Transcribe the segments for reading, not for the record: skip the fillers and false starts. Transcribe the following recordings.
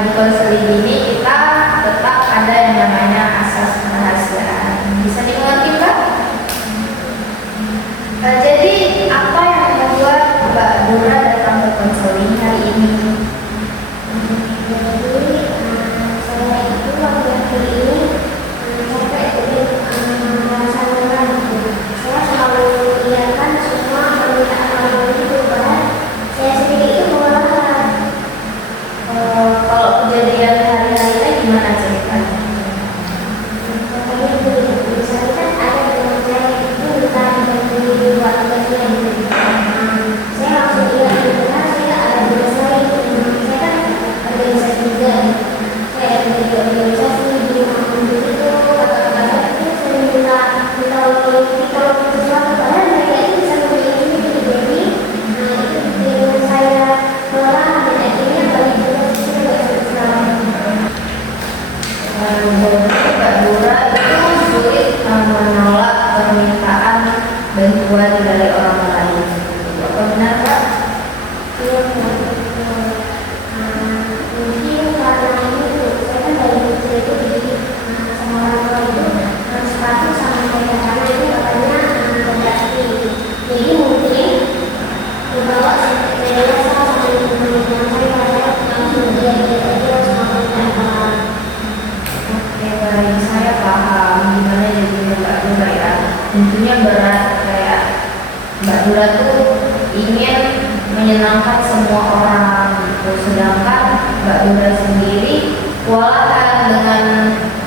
di konseling ini kita tetap ada yang namanya asas kerahasiaan. Bisa dimengerti, Mbak? Jadi apa yang membuat Mbak Dura datang ke konseling hari ini? Saya itu waktu hari ini saya selalu mengiyakan semua permintaan orang itu, padahal saya sendiri itu kewalahan. Kalau kejadian hari-harinya gimana ceritanya? Pokoknya misalnya kan ada teman saya itu minta dibantu buat tugasnya gitu. Saya langsung iya gitu kan, saya ada tugas lain. Saya kan organisasi juga. Saya ada di organisasi di manapun itu, kata-kata itu saya minta kalau sesuatu, padahal mereka itu bisa memiliki sendiri. Jadi itu dengan saya kewalahan dan akhirnya bagi tugas itu nggak selesai. Mbak Dura itu sulit menolak permintaan bantuan dari orang lain. Apa benar, Pak? Iya, mungkin karena itu saya kan dari kecil itu jadi sama orang tua itu sepatu sama mereka karena itu katanya berarti. Jadi mungkin dibawa sampai dewasa sama lingkungan saya langsung dia aja sama mereka. Oke, baik, saya paham gimana jadinya Mbak Dura ya. Tentunya berat, kayak Mbak Dura tuh ingin menyenangkan semua orang gitu. Sedangkan Mbak Dura sendiri kewalahan dengan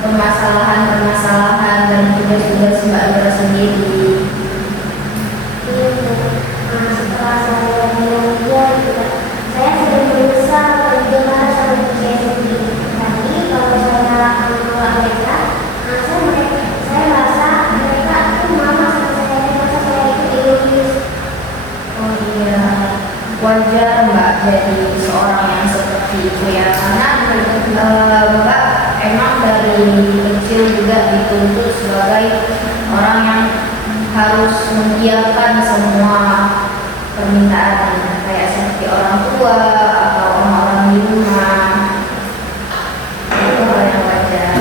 permasalahan-permasalahan dan tugas-tugas Mbak Dura sendiri. Setelah saya bilang dia juga, saya sudah berusaha bagaimana sama diri saya sendiri. Tapi kalau saya menolak mereka, saya rasa mereka itu marah sama saya, merasa saya itu egois. Oh iya, wajar Mbak jadi seorang yang seperti itu ya, karena Mbak emang dari kecil juga dituntut sebagai orang yang harus mengiyakan semua permintaan kayak seperti orang tua atau orang-orang di rumah. Itu hal yang wajar.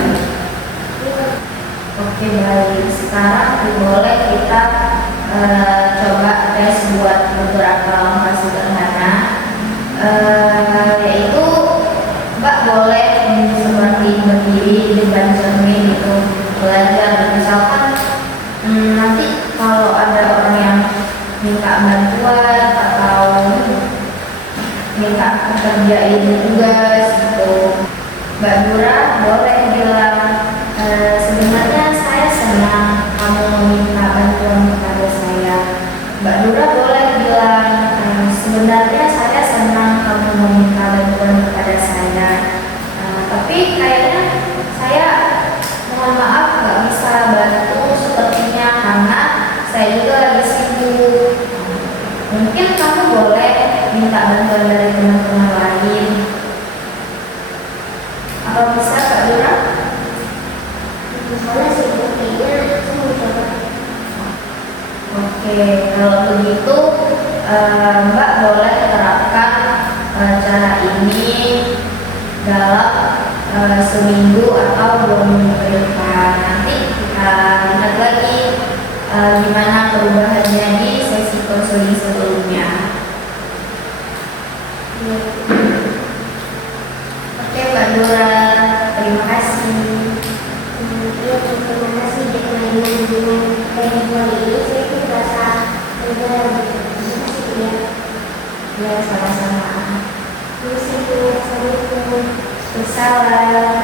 Oke, baik, sekarang boleh kita coba tes buat beberapa langkah sederhana, yaitu Mbak boleh seperti berdiri di depan cermin itu belajar. Misalkan nanti kalau ada orang yang minta bantuan atau minta kerjain tugas gitu, Mbak Dura boleh bilang, sebenarnya saya senang kamu meminta bantuan kepada saya. Mbak Dura boleh bilang, sebenarnya saya senang kamu meminta bantuan kepada saya. Tapi kayaknya saya mohon maaf nggak bisa bantu sepertinya karena saya juga lagi sibuk. Mungkin kamu boleh minta bantuan dari teman-teman lain. Apa bisa, Kak Dura? Boleh sih, kayaknya saya mau coba. Oke, kalau begitu Mbak boleh terapkan cara ini dalam seminggu atau 2 minggu ke depan. Nanti kita lihat lagi gimana perubahannya di sesi konseling sebelumnya. Oke, Mbak Dura, terima kasih. Iya, terima kasih dengan bantuan ini saya itu merasa lega. Terima kasih ya. Ya, sama-sama. Terima kasih. Assalamualaikum. Salam.